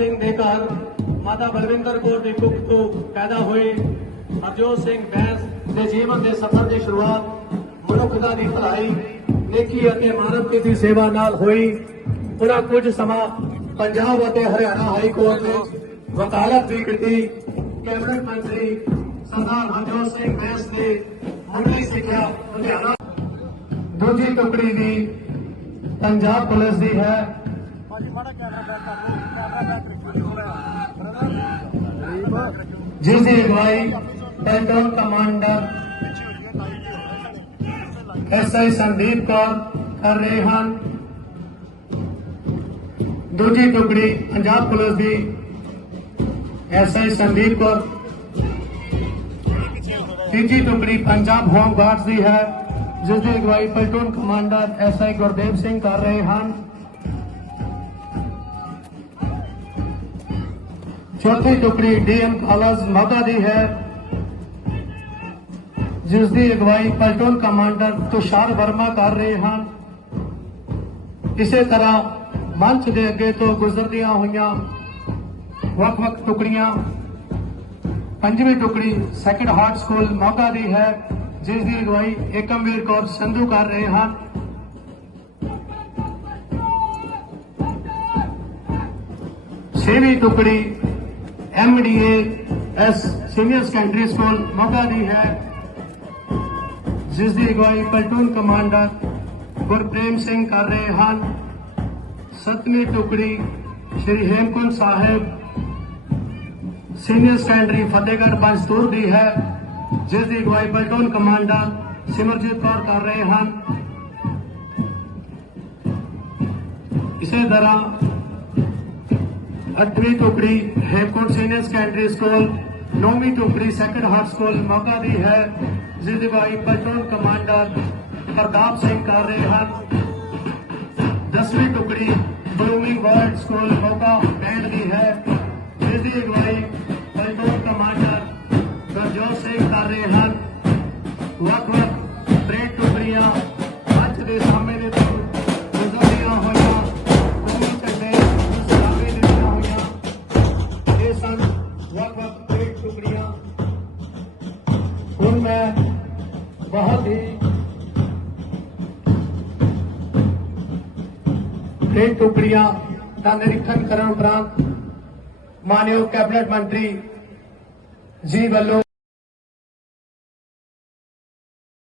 ਸਿੰਘ ਦੇ ਘਰ, ਮਾਤਾ ਬਲਵਿੰਦਰ ਕੌਰ ਦੀ ਕੁੱਖ ਤੋਂ ਪੈਦਾ ਹੋਏ। ਹਰਜੋਤ ਸਿੰਘ ਬੈਂਸ ਦੇ ਜੀਵਨ ਦੇ ਸਫ਼ਰ ਦੀ ਸ਼ੁਰੂਆਤ ਮਨੁੱਖਤਾ ਦੀ ਭਲਾਈ, ਨੇਕੀ ਅਤੇ ਮਾਨਵਤਾ ਦੀ ਸੇਵਾ ਨਾਲ ਹੋਈ। ਉਹਨਾਂ ਕੁਝ ਸਮਾਂ ਪੰਜਾਬ ਅਤੇ ਹਰਿਆਣਾ ਹਾਈ ਕੋਰਟ ਵਿੱਚ ਵਕਾਲਤ ਵੀ ਕੀਤੀ। ਕੈਬਨਿਟ ਮੰਤਰੀ ਸਰਦਾਰ ਹਰਜੋਤ ਸਿੰਘ ਬੈਂਸ ਦੇ ਮੁੱਢਲੀ ਸਿੱਖਿਆ ਲੁਧਿਆਣਾ। ਦੂਜੀ ਟੁਕੜੀ ਦੀ ਪੰਜਾਬ ਪੁਲਿਸ ਦੀ ਹੈ। ਜਿਸ ਦੀ ਅਗਵਾਈ patrol commander SI Sandeep Kaur ਕਰ ਰਹੇ ਹਨ ਦੂਜੀ ਟੁਕੜੀ ਪੰਜਾਬ ਪੁਲਿਸ ਦੀ ਐਸਆਈ ਸੰਦੀਪ ਕੌਰ ਤੀਜੀ ਟੁਕੜੀ ਪੰਜਾਬ ਹੋਮ ਗਾਰਡਸ ਦੀ ਹੈ ਜਿਸ ਦੀ ਅਗਵਾਈ platoon commander SI Gurdev Singh ਕਰ ਰਹੇ ਹਨ ਚੌਥੀ ਟੁਕੜੀ ਡੀਐਮ ਕਾਲਜ ਮੋਗਾ ਦੀ ਹੈ। ਜਿਸ ਦੀ ਅਗਵਾਈ ਪੈਟਰੋਲ ਕਮਾਂਡਰ ਤੁਸ਼ਾਰ ਵਰਮਾ ਕਰ ਰਹੇ ਹਨ। ਇਸੇ ਤਰ੍ਹਾਂ ਮੰਚ ਦੇ ਅੱਗੇ ਤੋਂ ਗੁਜ਼ਰਦੀਆਂ ਹੋਈਆਂ ਵੱਖ-ਵੱਖ ਟੁਕੜੀਆਂ ਪੰਜਵੀਂ ਟੁਕੜੀ ਸੈਕੰਡ ਹਾਰਟ ਸਕੂਲ ਮੋਗਾ ਦੀ ਹੈ ਜਿਸ ਦੀ ਅਗਵਾਈ ਏਕਮਵੀਰ ਕੌਰ ਸੰਧੂ ਕਰ ਰਹੇ ਹਨ। ਛੇਵੀਂ ਟੁਕੜੀ MDA S senior secondary school Moga ਦੀ ਹੈ ਜਿਸ ਦੀ ਅਗਵਾਈ ਪਲਟੂਨ ਕਮਾਂਡਰ ਗੁਰਪ੍ਰੇਮ ਸਿੰਘ ਕਰ ਰਹੇ ਹਨ। ਸੱਤਵੀਂ ਟੁਕੜੀ ਸ਼੍ਰੀ ਹੇਮਕੁੰਟ ਸਾਹਿਬ ਸੀਨੀਅਰ ਸੈਕੰਡਰੀ ਫਤਿਹਗੜ੍ਹ ਪੰਜਤੂਰ ਦੀ ਹੈ ਜਿਸ ਦੀ ਅਗਵਾਈ ਪਲਟੂਨ ਕਮਾਂਡਰ ਸਿਮਰਜੀਤ ਕੌਰ ਕਰ ਰਹੇ ਹਨ। ਇਸੇ ਤਰ੍ਹਾਂ ਅੱਠਵੀਂ ਟੁਕੜੀ ਹੇਮਕੁੰਟ ਸੀਨੀਅਰ ਸੈਕੰਡਰੀ ਸਕੂਲ ਨੌਵੀਂ ਟੁਕੜੀ ਸੈਕੰਡ ਹਾਰਟ ਸਕੂਲ ਮੋਗਾ ਦੀ ਹੈ ਜਿਸ ਦੀ ਅਗਵਾਈ ਪਲਟੂਨ ਕਮਾਂਡਰ ਪ੍ਰਤਾਪ ਸਿੰਘ ਕਰ ਰਹੇ ਹਨ ਦਸਵੀਂ ਟੁਕੜੀ Blooming World school Moga band ਦੀ ਹੈ ਜਿਸ ਦੀ ਅਗਵਾਈ ਪਲਟੂਨ ਕਮਾਂਡਰ ਗੁਰਜੋਤ ਸਿੰਘ ਕਰ ਰਹੇ ਹਨ ਵੱਖ-ਵੱਖ ਬ੍ਰੇਕ ਸਨ। ਵੱਖ-ਵੱਖ ਬ੍ਰੇਕ ਟੁਕੜੀਆਂ। ਹੁਣ ਮੈਂ ਬਹੁਤ ਹੀ ਇਹ ਟੁਕੜੀਆਂ ਦਾ ਨਿਰੀਖਣ ਕਰਨ ਉਪਰੰਤ ਮਾਨਯੋਗ ਕੈਬਨਿਟ ਮੰਤਰੀ ਜੀ ਵੱਲੋਂ